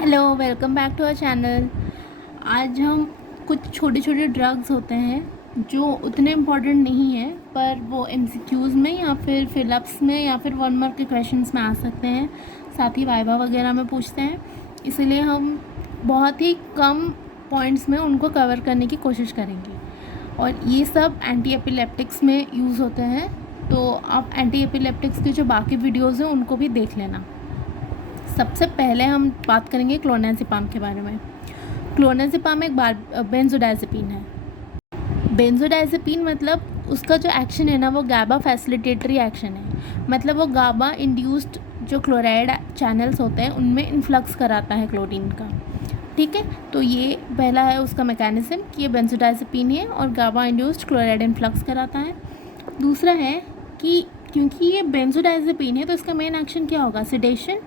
Hello, welcome back to our channel. आज हम कुछ छोटे छोटे ड्रग्स होते हैं जो उतने इम्पोर्टेंट नहीं है, पर वो एमसीक्यूज़ में या फिर फिलअप्स में या फिर 1 मार्क के क्वेश्चंस में आ सकते हैं, साथ ही वाइवा वगैरह में पूछते हैं। इसलिए हम बहुत ही कम पॉइंट्स में उनको कवर करने की कोशिश करेंगे। और ये सब एंटी एपिलेप्टिक्स में यूज़ होते हैं, तो आप एंटी एपिलेप्टिक्स के जो बाकी वीडियोज़ हैं उनको भी देख लेना। सबसे पहले हम बात करेंगे क्लोनाज़ेपाम के बारे में। क्लोनाज़ेपाम एक बेंजोडाज़ेपीन है। बेंजोडाज़ेपीन मतलब उसका जो एक्शन है ना, वो गाबा फैसिलिटेटरी एक्शन है। मतलब वो गाबा इंड्यूस्ड जो क्लोराइड चैनल्स होते हैं उनमें इन्फ्लक्स कराता है क्लोरीन का। ठीक है, तो ये पहला है उसका मैकेनिज्म कि ये बेंजोडाज़ेपीन है और गाबा इंड्यूस्ड क्लोराइड इन्फ्लक्स कराता है। दूसरा है कि क्योंकि ये बेंजोडाज़ेपीन है तो इसका मेन एक्शन क्या होगा, सिडेशन।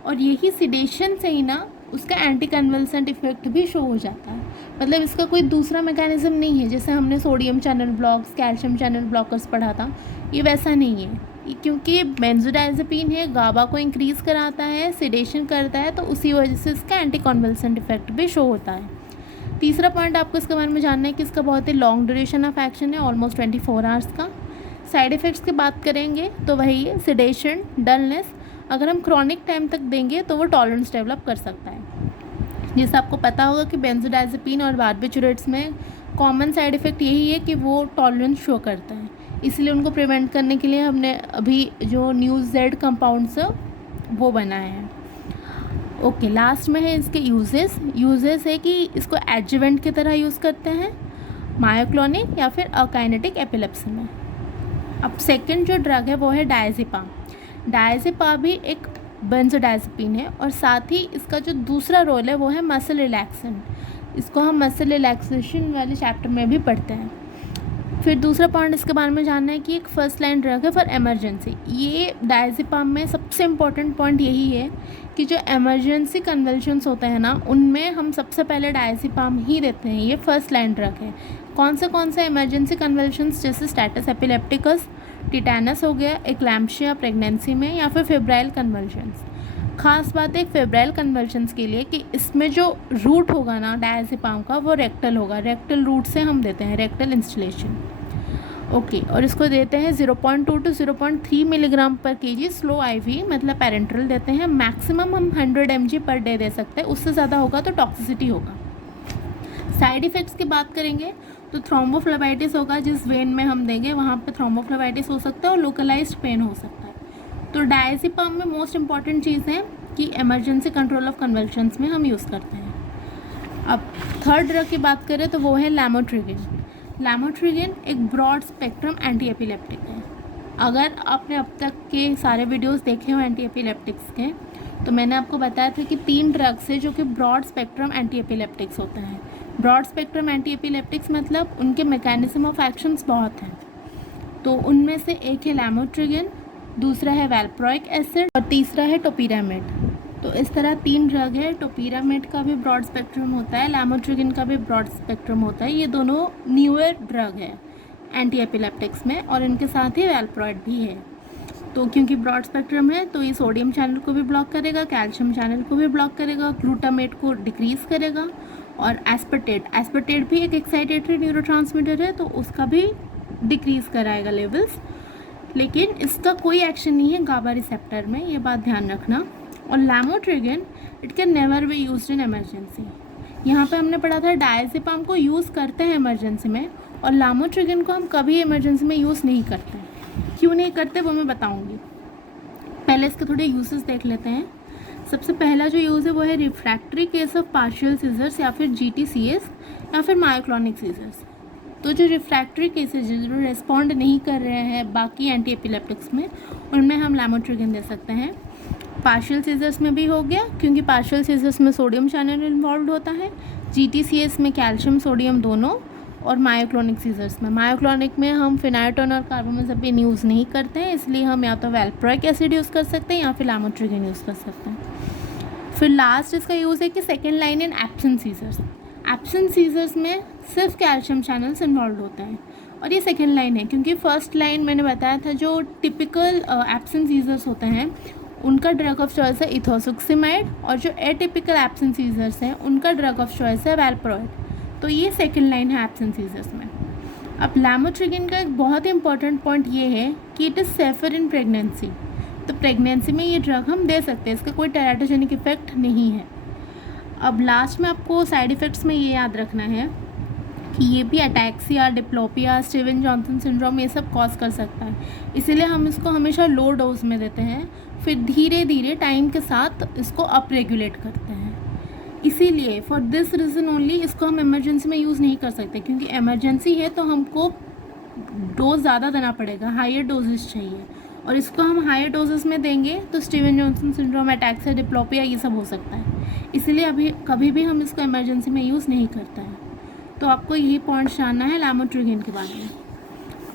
और यही सिडेशन से ही ना उसका एंटी कन्वल्सेंट इफेक्ट भी शो हो जाता है। मतलब इसका कोई दूसरा मैकेनिज्म नहीं है, जैसे हमने sodium channel blocks, calcium channel blockers पढ़ा था, ये वैसा नहीं है। क्योंकि ये बेंजोडाज़ेपीन है, गाबा को इंक्रीज़ कराता है, सिडेशन करता है, तो उसी वजह से इसका एंटी कन्वल्सेंट इफेक्ट भी शो होता है। तीसरा पॉइंट आपको इसके बारे में जानना है कि इसका बहुत ही लॉन्ग ड्यूरेशन ऑफ एक्शन है, ऑलमोस्ट 24 आवर्स का। साइड इफ़ेक्ट्स की बात करेंगे तो वही है, सिडेशन, डलनेस। अगर हम क्रॉनिक टाइम तक देंगे तो वो टॉलरेंस डेवलप कर सकता है। जैसे आपको पता होगा कि बेंजोडाज़ेपीन और बार्बिचुरेट्स में कॉमन साइड इफ़ेक्ट यही है कि वो टॉलरेंस शो करता है। इसलिए उनको प्रिवेंट करने के लिए हमने अभी जो न्यूज़ कंपाउंड्स वो बनाए हैं। ओके, लास्ट में है इसके यूजेस है कि इसको एडजुवेंट की तरह यूज़ करते हैं मायोक्लोनिक या फिर अकाइनेटिक एपिलेप्सी में। अब सेकंड जो ड्रग है वो है डायज़ेपाम। डायज़ेपाम भी एक बेंजोडाज़ेपीन है और साथ ही इसका जो दूसरा रोल है वो है मसल रिलैक्सेंट। इसको हम मसल रिलैक्सेशन वाले चैप्टर में भी पढ़ते हैं। फिर दूसरा पॉइंट इसके बारे में जानना है कि एक फर्स्ट लाइन ड्रग है फॉर इमरजेंसी। ये डायज़ेपाम में सबसे इम्पॉर्टेंट पॉइंट यही है कि जो इमरजेंसी कन्वल्शंस होते हैं ना, उनमें हम सबसे पहले डायज़ेपाम ही देते हैं। ये फर्स्ट लाइन ड्रग है। कौन से इमरजेंसी कन्वल्शंस, जैसे स्टेटस एपिलेप्टिकस, टिटैनस हो गया, एक्लैम्पशिया प्रेगनेंसी में, या फिर फेब्राइल कन्वल्शंस। खास बात है फेब्राइल कन्वल्शंस के लिए कि इसमें जो रूट होगा ना डायज़ेपाम का, वो रेक्टल होगा। रेक्टल रूट से हम देते हैं, रेक्टल इंस्टिलेशन। ओके, और इसको देते हैं 0.2 to 0.3 मिलीग्राम पर केजी स्लो आईवी, मतलब पेरेंट्रल देते हैं। मैक्सिमम हम 100 mg पर डे दे सकते हैं, उससे ज़्यादा होगा तो टॉक्सिसिटी होगा। साइड इफ़ेक्ट्स की बात करेंगे तो थ्रोम्बोफ्लेबाइटिस होगा, जिस वेन में हम देंगे वहाँ पे थ्रोम्बोफ्लेबाइटिस हो सकता है और लोकलाइज्ड पेन हो सकता है। तो डायज़ेपाम में मोस्ट इंपॉर्टेंट चीज़ है कि इमरजेंसी कंट्रोल ऑफ कन्वल्शंस में हम यूज़ करते हैं। अब थर्ड ड्रग की बात करें तो वो है लैमोट्रिगिन। लैमोट्रिगिन एक ब्रॉड स्पेक्ट्रम एंटी एपिलेप्टिक है। अगर आपने अब तक के सारे वीडियोस देखे हो एंटी एपिलेप्टिक्स के, तो मैंने आपको बताया था कि 3 ड्रग्स है जो कि ब्रॉड स्पेक्ट्रम एंटी एपिलेप्टिक्स होते हैं। ब्रॉड स्पेक्ट्रम एंटी एपिलेप्टिक्स मतलब उनके मैकेनिज्म ऑफ एक्शंस बहुत हैं। तो उनमें से एक है लैमोट्रिगिन, दूसरा है वैल्प्रोइक एसिड और तीसरा है टोपिरामेड। तो इस तरह 3 ड्रग है। टोपिरामेड का भी ब्रॉड स्पेक्ट्रम होता है, लैमोट्रिगिन का भी ब्रॉड स्पेक्ट्रम होता है। ये दोनों न्यूअर ड्रग है एंटी एपिलेप्टिक्स में, और इनके साथ ही वैल्प्रोइड भी है। तो क्योंकि ब्रॉड स्पेक्ट्रम है तो ये सोडियम चैनल को भी ब्लॉक करेगा, कैल्शियम चैनल को भी ब्लॉक करेगा, ग्लूटामेट को डिक्रीज़ करेगा, और एस्पर्टेट भी एक एक्साइटेटरी न्यूरोट्रांसमीटर है तो उसका भी डिक्रीज़ कराएगा लेवल्स। लेकिन इसका कोई एक्शन नहीं है गाबा रिसेप्टर में, ये बात ध्यान रखना। और lamotrigine it can never be used in emergency. यहाँ पे हमने पढ़ा था डायज़ेपाम को यूज़ करते हैं इमरजेंसी में, और लैमोट्रिगिन को हम कभी इमरजेंसी में यूज़ नहीं करते। क्यों नहीं करते वो मैं बताऊँगी। पहले इसके थोड़े यूजेस देख लेते हैं। सबसे पहला जो यूज़ है वो है refractory case of partial seizures या फिर GTCS या फिर मायोक्लोनिक सीजर्स। तो जो रिफ्रैक्टरी केसेज जो रिस्पॉन्ड नहीं कर रहे हैं बाकी एंटी एपिलेप्टिक्स में, उनमें हम लैमोट्रिगिन दे सकते हैं। पार्शियल सीजर्स में भी हो गया, क्योंकि पार्शियल सीजर्स में सोडियम चैनल इन्वॉल्व होता है। GTCS में कैल्शियम सोडियम दोनों, और मायोक्लोनिक सीजर्स में हम फिनाइटोन और कार्बामेज़ेपिन यूज़ नहीं करते हैं, इसलिए हम या तो वैल्प्रोइक एसिड यूज़ कर सकते हैं या फिर लैमोट्रिगिन यूज़ कर सकते हैं। फिर लास्ट इसका यूज़ है कि second line in absent seizures. Absent seizures में सिर्फ कैल्शियम चैनल्स इन्वॉल्व होते हैं, और ये सेकेंड लाइन है क्योंकि फर्स्ट लाइन मैंने बताया था जो टिपिकल एब्सेंट सीजर्स होते हैं उनका ड्रग ऑफ चॉइस है इथोसुक्सिमाइड, और जो एटिपिकल एब्सेंट सीजर्स हैं उनका ड्रग ऑफ चॉइस है वैल्प्रोइड। तो ये सेकंड लाइन है एब्सेंट सीजर्स में। अब लैमोट्रिगिन का एक बहुत ही इंपॉर्टेंट पॉइंट ये है कि it is safer in pregnancy. तो प्रेगनेंसी में ये ड्रग हम दे सकते हैं, इसका कोई टेराटोजेनिक इफेक्ट नहीं है। अब लास्ट में आपको साइड इफ़ेक्ट्स में ये याद रखना है कि ये भी ataxia, diplopia, Steven Johnson syndrome ये सब कॉज कर सकता है, इसीलिए हम इसको हमेशा लो डोज में देते हैं, फिर धीरे धीरे टाइम के साथ इसको अप रेगुलेट करते हैं। इसीलिए फॉर दिस रीज़न ओनली इसको हम इमरजेंसी में यूज़ नहीं कर सकते, क्योंकि इमरजेंसी है तो हमको डोज ज़्यादा देना पड़ेगा, हायर डोजेस चाहिए, और इसको हम हायर डोजेस में देंगे तो Steven Johnson syndrome, ataxia, diplopia ये सब हो सकता है। इसीलिए अभी कभी भी हम इसको इमरजेंसी में यूज़ नहीं करते हैं। तो आपको यही पॉइंट जानना है लैमोट्रिगिन के बारे में।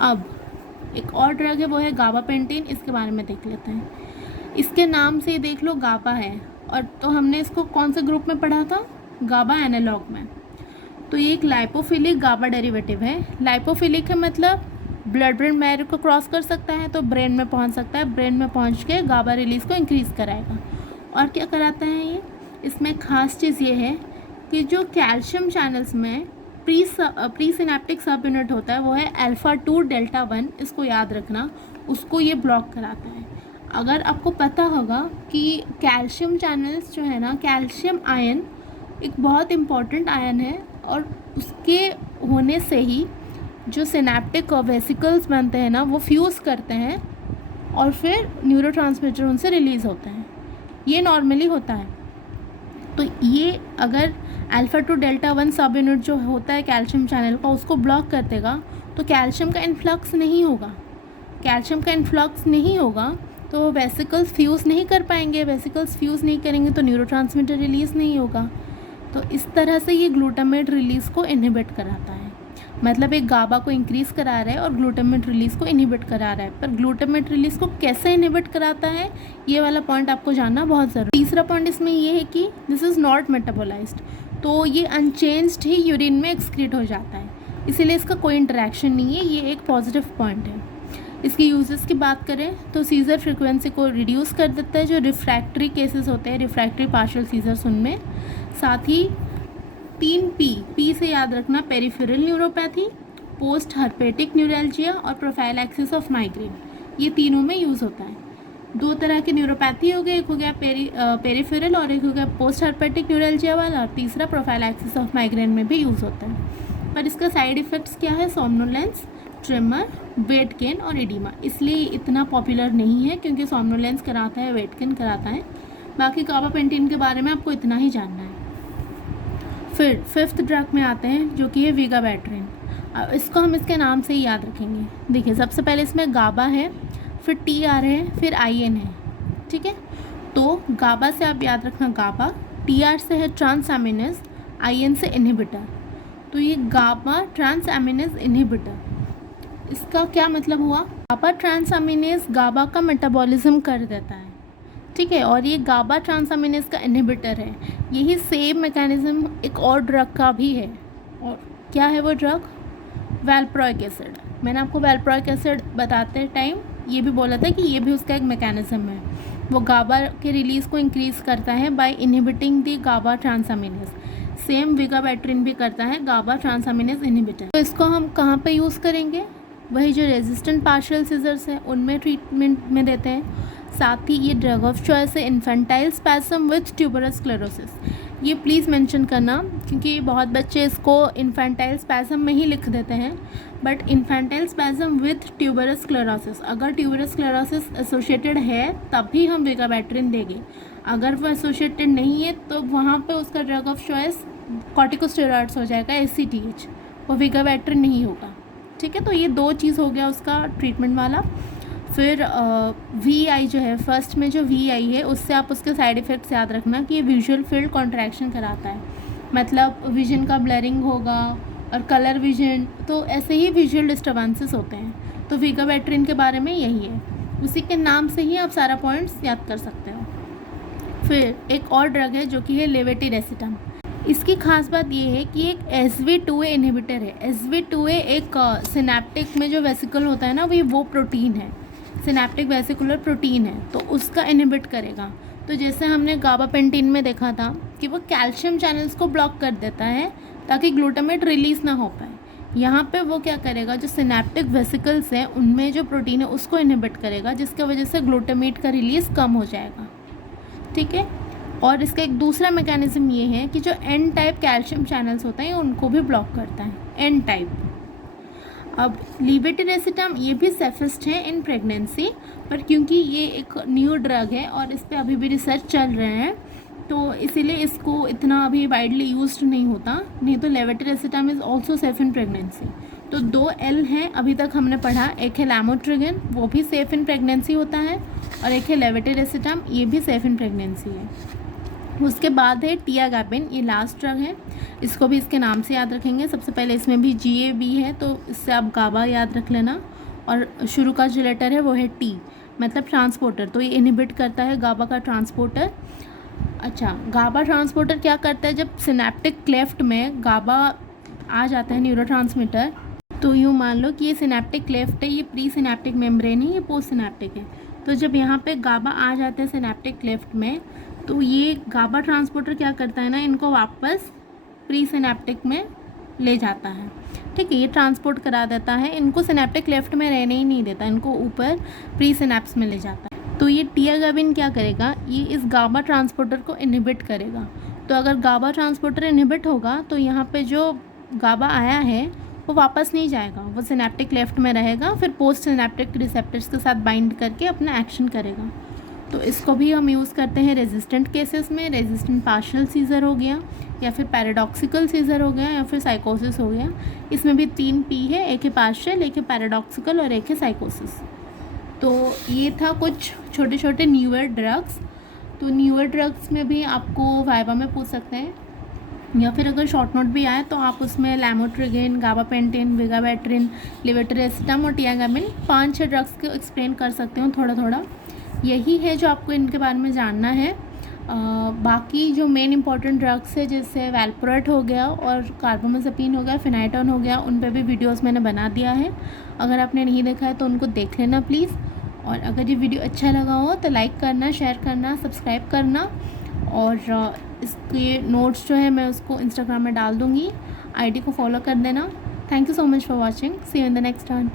अब एक और ड्रग है, वो है गाबापेंटिन। इसके बारे में देख लेते हैं। इसके नाम से ही देख लो गाबा है, और तो हमने इसको कौन से ग्रुप में पढ़ा था, गाबा एनालॉग में। तो ये एक लाइपोफिलिक गाबा डेरिवेटिव है। लाइपोफिलिक है मतलब ब्लड ब्रेन बैरियर को क्रॉस कर सकता है तो ब्रेन में पहुंच सकता है, ब्रेन में पहुंच के गाबा रिलीज़ को इंक्रीज़ कराएगा। और क्या कराता है ये, इसमें ख़ास चीज़ ये है कि जो कैल्शियम चैनल्स में प्री सिनेप्टिक सब यूनिट होता है वो है अल्फ़ा 2 डेल्टा 1, इसको याद रखना, उसको ये ब्लॉक कराता है। अगर आपको पता होगा कि कैल्शियम चैनल्स जो है ना, कैल्शियम आयन एक बहुत इम्पॉर्टेंट आयन है, और उसके होने से ही जो सिनेप्टिक वेसिकल्स बनते हैं ना वो फ्यूज़ करते हैं और फिर न्यूरोट्रांसमीटर उनसे रिलीज़ होते हैं। ये नॉर्मली होता है। तो ये अगर अल्फ़ा 2 डेल्टा 1 सब यूनिट जो होता है कैल्शियम चैनल का, उसको ब्लॉक कर देगा तो कैल्शियम का इन्फ्लक्स नहीं होगा। कैल्शियम का इन्फ्लक्स नहीं होगा तो वो वेसिकल्स फ्यूज़ नहीं कर पाएंगे, वेसिकल्स फ्यूज़ नहीं करेंगे तो न्यूरोट्रांसमीटर रिलीज़ नहीं होगा। तो इस तरह से ये ग्लूटामेट रिलीज़ को इनहिबिट कराता है। मतलब एक गाबा को इंक्रीज़ करा रहा है और ग्लूटामेट रिलीज़ को इनहिबिट करा रहा है। पर ग्लूटामेट रिलीज़ को कैसे इनहिबिट कराता है, ये वाला पॉइंट आपको जानना बहुत ज़रूरी। तीसरा पॉइंट इसमें ये है कि दिस इज़ नॉट मेटाबोलाइज्ड, तो ये अनचेंज्ड ही यूरिन में एक्सक्रीट हो जाता है, इसीलिए इसका कोई इंटरेक्शन नहीं है। ये एक पॉजिटिव पॉइंट है। इसके यूजेस की बात करें तो सीज़र फ्रिक्वेंसी को रिड्यूस कर देता है, जो रिफ्रैक्टरी केसेस होते हैं, रिफ्रैक्टरी पार्शियल सीजर्स, उनमें। साथ ही 3 पी से याद रखना, peripheral neuropathy, post herpetic neuralgia और प्रोफाइलैक्सिस ऑफ माइग्रेन, ये तीनों में यूज़ होता है। 2 तरह की न्यूरोपैथी हो गए, एक हो गया पेरिफेरल और एक हो गया पोस्ट हर्पेटिक न्यूरैल्जिया वाला, और तीसरा प्रोफाइलैक्सिस ऑफ माइग्रेन में भी यूज़ होता है। पर इसका साइड इफ़ेक्ट्स क्या है, सोमनोलेंस, ट्रेमर, वेट गेन और एडिमा। इसलिए इतना पॉपुलर नहीं है क्योंकि सोमनोलेंस कराता है, वेट गेन कराता है। बाकी गाबापेंटिन के बारे में आपको इतना ही जानना है। फिर 5th ड्रग में आते हैं जो कि है विगाबैट्रिन। इसको हम इसके नाम से ही याद रखेंगे। देखिए, सबसे पहले इसमें गाबा है, फिर TR है, फिर IN है, ठीक है। तो गाबा से आप याद रखना गाबा, TR से है ट्रांसएमिनेज, IN से इनहिबिटर। तो ये गाबा ट्रांसएमिनेज इनहिबिटर, इसका क्या मतलब हुआ, गाबा ट्रांसएमिनेज गाबा का मेटाबॉलिज्म कर देता है, ठीक है, और ये गाबा ट्रांसएमिनेज का इनहिबिटर है। यही सेम मैकेनिज्म एक और ड्रग का भी है, और क्या है वो ड्रग, वैल्प्रोइक एसिड। मैंने आपको वैल्प्रोइक एसिड बताते टाइम ये भी बोला था कि ये भी उसका एक मैकेनिज्म है। वो गाबा के रिलीज़ को इंक्रीज़ करता है by inhibiting the GABA transaminase. Same vigabatrin भी करता है गाबा ट्रांसएमिनेज इनहिबिटर। तो इसको हम कहाँ पे यूज़ करेंगे, वही जो रेजिस्टेंट पार्शियल सीजर्स है उनमें ट्रीटमेंट में देते हैं। साथ ही ये ड्रग ऑफ चॉइस है infantile spasm with tuberous sclerosis. ये प्लीज़ मेंशन करना क्योंकि बहुत बच्चे इसको इन्फेंटाइल स्पैसम में ही लिख देते हैं, but infantile spasm with tuberous sclerosis, अगर ट्यूबरस स्क्लेरोसिस एसोसिएटेड है तभी हम विगाबैट्रिन देंगे। अगर वो एसोसिएटेड नहीं है तो वहाँ पे उसका ड्रग ऑफ चॉइस कॉर्टिकोस्टेरॉइड्स हो जाएगा, ACTH, वो विगाबैट्रिन नहीं होगा, ठीक है। तो ये 2 चीज़ हो गया उसका ट्रीटमेंट वाला। फिर VI जो है, फर्स्ट में जो VI है उससे आप उसके साइड इफ़ेक्ट्स याद रखना कि ये विजुअल फील्ड कॉन्ट्रैक्शन कराता है, मतलब विजन का ब्लरिंग होगा और कलर विजन, तो ऐसे ही विजुअल डिस्टर्बेंसेस होते हैं। तो विगाबैट्रिन के बारे में यही है, उसी के नाम से ही आप सारा पॉइंट्स याद कर सकते हो। फिर एक और ड्रग है जो कि है लेवेटिरेसिटम। इसकी खास बात ये है कि एक SV2A इनहिबिटर है। SV2A एक सिनेप्टिक में जो वेसिकल होता है ना, वो प्रोटीन है। सिनेप्टिक वेसिकुलर प्रोटीन है, तो उसका इनहिबिट करेगा। तो जैसे हमने गाबापेंटिन में देखा था कि वो कैल्शियम चैनल्स को ब्लॉक कर देता है ताकि ग्लूटामेट रिलीज़ ना हो पाए। यहाँ पे वो क्या करेगा, जो सिनेप्टिक वेसिकल्स हैं उनमें जो प्रोटीन है उसको इनहिबिट करेगा, जिसकी वजह से ग्लूटामेट का रिलीज़ कम हो जाएगा। ठीक है। और इसका एक दूसरा मैकेनिज्म ये है कि जो एन टाइप कैल्शियम चैनल्स होते हैं उनको भी ब्लॉक करता है, एन टाइप। अब लेवेटिरेसिटम ये भी सेफेस्ट है इन प्रेगनेंसी, पर क्योंकि ये एक न्यू ड्रग है और इस पर अभी भी रिसर्च चल रहे हैं, तो इसीलिए इसको इतना अभी वाइडली यूज्ड नहीं होता। नहीं तो levetiracetam is also safe in pregnancy. तो 2 एल हैं अभी तक हमने पढ़ा, एक है लैमोट्रिगिन, वो भी सेफ इन प्रेगनेंसी होता है, और एक है लेवेटिरेसिटम, ये भी सेफ इन प्रेगनेंसी है। उसके बाद है टियागाबिन, ये लास्ट ड्रग है, इसको भी इसके नाम से याद रखेंगे। सबसे पहले इसमें भी GAB है, तो इससे आप गाबा याद रख लेना, और शुरू का जो लेटर है वो है T, मतलब ट्रांसपोर्टर। तो ये इनहिबिट करता है गाबा का ट्रांसपोर्टर। अच्छा, गाबा ट्रांसपोर्टर क्या करता है, जब सिनेप्टिक क्लेफ्ट में गाबा आ जाता है न्यूरोट्रांसमीटर, तो यूँ मान लो कि ये सिनेप्टिक क्लेफ्ट है, ये प्री सिनेप्टिक मेम्ब्रेन है, ये पोस्ट सिनेप्टिक है। तो जब यहाँ पे गाबा आ जाते हैं सिनेप्टिक क्लेफ्ट में, तो ये गाबा ट्रांसपोर्टर क्या करता है ना, इनको वापस प्री सिनेप्टिक में ले जाता है। ठीक है, ये ट्रांसपोर्ट करा देता है, इनको सिनेप्टिक क्लेफ्ट में रहने ही नहीं देता, इनको ऊपर प्री सिनेप्स में ले जाता है। तो ये टियागाबिन क्या करेगा, ये इस गाबा ट्रांसपोर्टर को इनहिबिट करेगा। तो अगर गाबा ट्रांसपोर्टर इनहिबिट होगा तो यहाँ पे जो गाबा आया है वो वापस नहीं जाएगा, वो सिनेप्टिक क्लेफ्ट में रहेगा, फिर पोस्ट सिनेप्टिक रिसेप्टर्स के साथ बाइंड करके अपना एक्शन करेगा। तो इसको भी हम यूज़ करते हैं रेजिस्टेंट केसेस में, रेजिस्टेंट पार्शियल सीजर हो गया, या फिर पैराडॉक्सिकल सीजर हो गया, या फिर साइकोसिस हो गया। इसमें भी 3 P है, एक है पार्शियल, एक है पैराडॉक्सिकल और एक है साइकोसिस। तो ये था कुछ छोटे छोटे न्यूअर ड्रग्स। तो न्यूअर ड्रग्स में भी आपको वाइवा में पूछ सकते हैं, या फिर अगर शॉर्ट नोट भी आए तो आप उसमें लैमोट्रिगिन, गाबापेंटिन, विगाबैट्रिन, लेवेटिरेसिटम और टियागाबिन 5-6 ड्रग्स को एक्सप्लेन कर सकते हो थोड़ा थोड़ा। यही है जो आपको इनके बारे में जानना है। बाकी जो मेन इंपॉर्टेंट ड्रग्स है, जैसे वैल्प्रोएट हो गया और कार्बामेज़ेपिन हो गया, फिनाइटोन हो गया, उन पे भी वीडियोस मैंने बना दिया है। अगर आपने नहीं देखा है तो उनको देख लेना प्लीज़। और अगर ये वीडियो अच्छा लगा हो तो लाइक करना, शेयर करना, सब्सक्राइब करना, और इसके नोट्स जो है मैं उसको इंस्टाग्राम में डाल दूँगी, ID को फॉलो कर देना। Thank you so much for watching, see you in the next time.